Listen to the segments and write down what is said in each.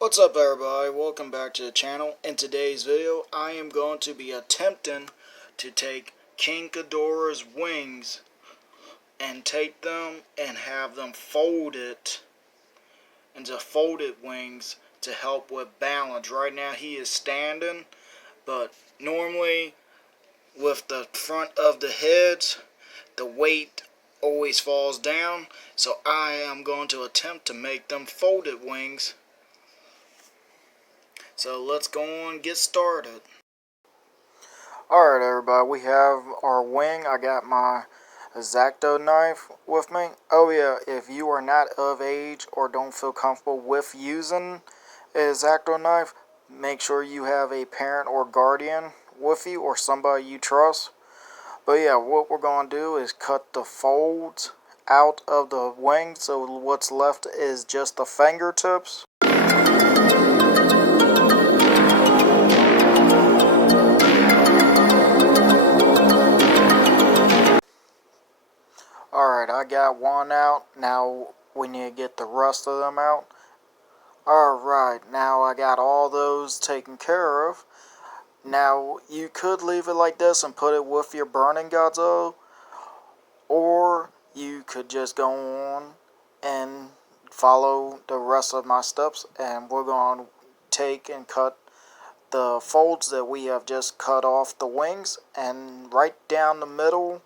What's up everybody, welcome back to the channel. In today's video I am going to be attempting to take King Ghidorah's wings and take them and have them folded into folded wings to help with balance. Right now he is standing, but normally with the front of the heads the weight always falls down, so I am going to attempt to make them folded wings. So let's go on and get started. Alright everybody, we have our wing. I got my X-Acto knife with me. Oh yeah, if you are not of age or don't feel comfortable with using an X-Acto knife, make sure you have a parent or guardian with you or somebody you trust. But yeah, what we're going to do is cut the folds out of the wing, so what's left is just the fingertips. Alright, I got one out. Now we need to get the rest of them out. Alright, now I got all those taken care of. Now you could leave it like this and put it with your burning Godzilla, or you could just go on and follow the rest of my steps, and we're going to take and cut the folds that we have just cut off the wings, and right down the middle,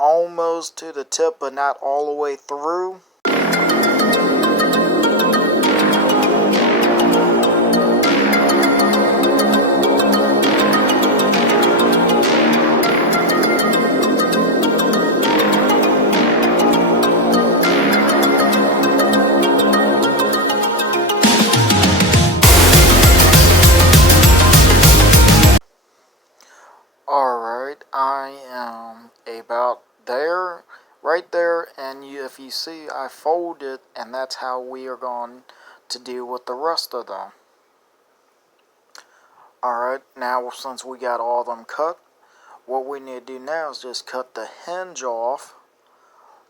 almost to the tip but not all the way through. Alright, I am about there, right there, and if you see, I folded, and that's how we are going to deal with the rest of them. Alright, now since we got all of them cut, what we need to do now is just cut the hinge off,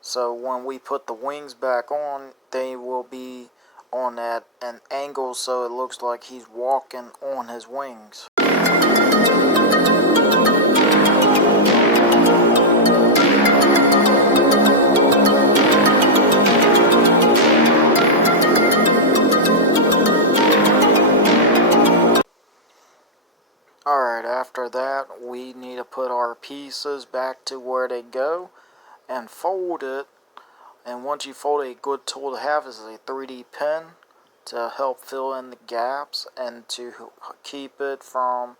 so when we put the wings back on, they will be on at an angle so it looks like he's walking on his wings. Alright, after that we need to put our pieces back to where they go and fold it. And once you fold it, a good tool to have is a 3D pen to help fill in the gaps and to keep it from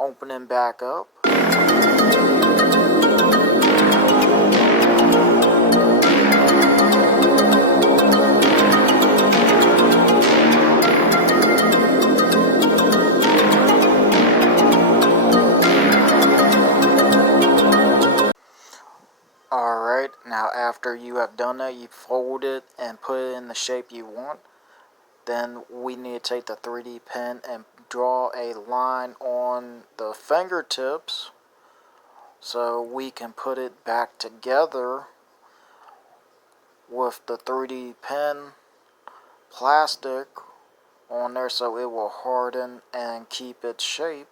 opening back up. Alright, now after you have done that, you fold it and put it in the shape you want. Then we need to take the 3D pen and draw a line on the fingertips so we can put it back together with the 3D pen plastic on there so it will harden and keep its shape.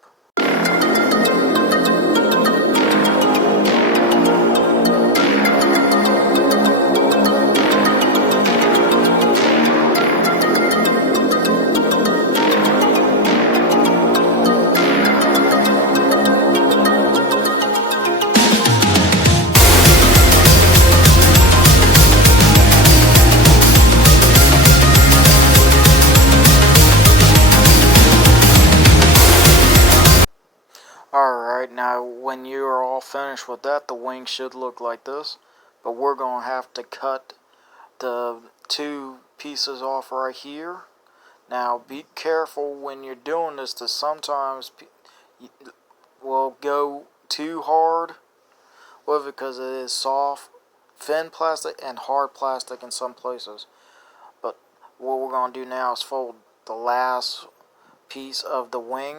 Alright, now when you are all finished with that, the wing should look like this. But we're going to have to cut the two pieces off right here. Now be careful when you're doing this, to sometimes will go too hard with it because it is soft, thin plastic and hard plastic in some places. But what we're going to do now is fold the last piece of the wing.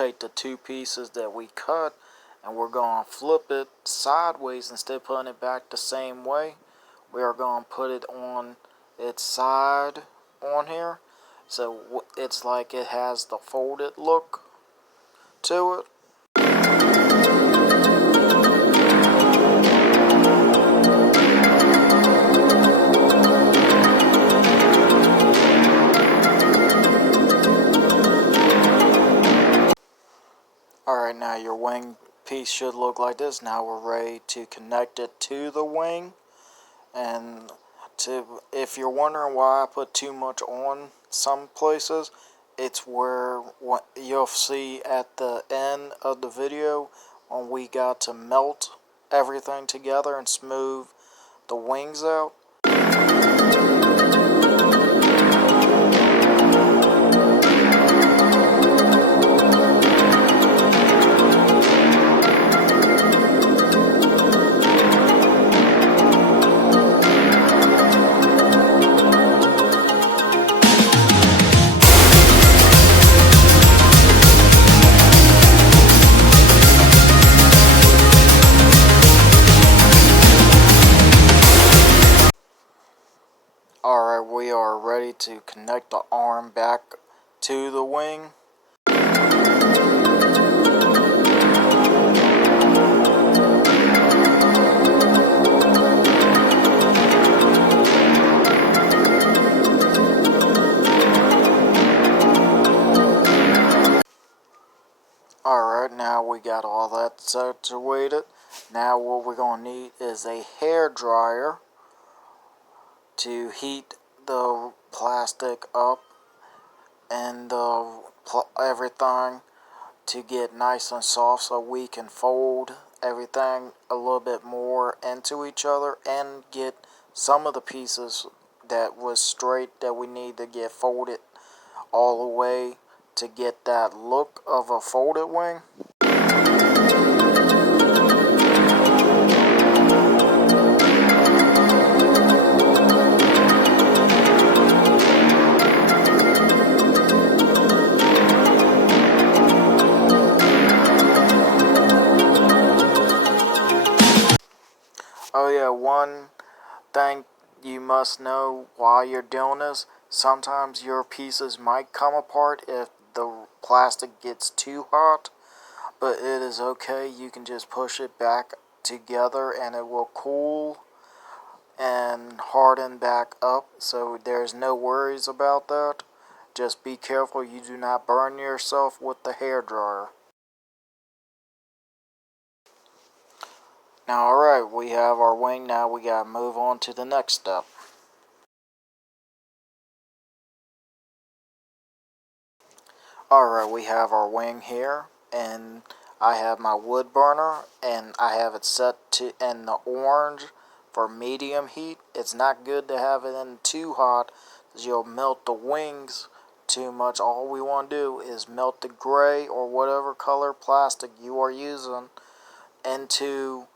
take the two pieces that we cut and we're going to flip it sideways instead of putting it back the same way. We are going to put it on its side on here. So it's like it has the folded look to it. Alright, now your wing piece should look like this. Now we're ready to connect it to the wing. And if you're wondering why I put too much on some places, it's where you'll see at the end of the video when we got to melt everything together and smooth the wings out. Alright, we are ready to connect the arm back to the wing. Alright, now we got all that situated. Now what we're going to need is a hair dryer to heat the plastic up and everything to get nice and soft so we can fold everything a little bit more into each other and get some of the pieces that was straight that we need to get folded all the way to get that look of a folded wing. Oh yeah, one thing you must know while you're doing this, sometimes your pieces might come apart if the plastic gets too hot, but it is okay. You can just push it back together and it will cool and harden back up, so there's no worries about that. Just be careful you do not burn yourself with the hair dryer. Now alright, we have our wing. Now we gotta move on to the next step. Alright, we have our wing here, and I have my wood burner, and I have it set to in the orange for medium heat. It's not good to have it in too hot, because you'll melt the wings too much. All we want to do is melt the gray or whatever color plastic you are using into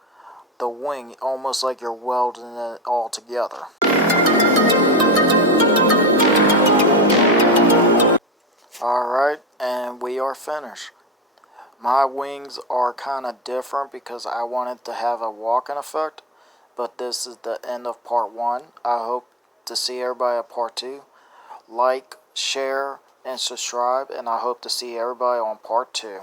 the wing, almost like you're welding it all together. Alright, and we are finished. My wings are kind of different because I wanted to have a walking effect, but this is the end of part 1. I hope to see everybody at part 2. Like, share, and subscribe, and I hope to see everybody on part 2.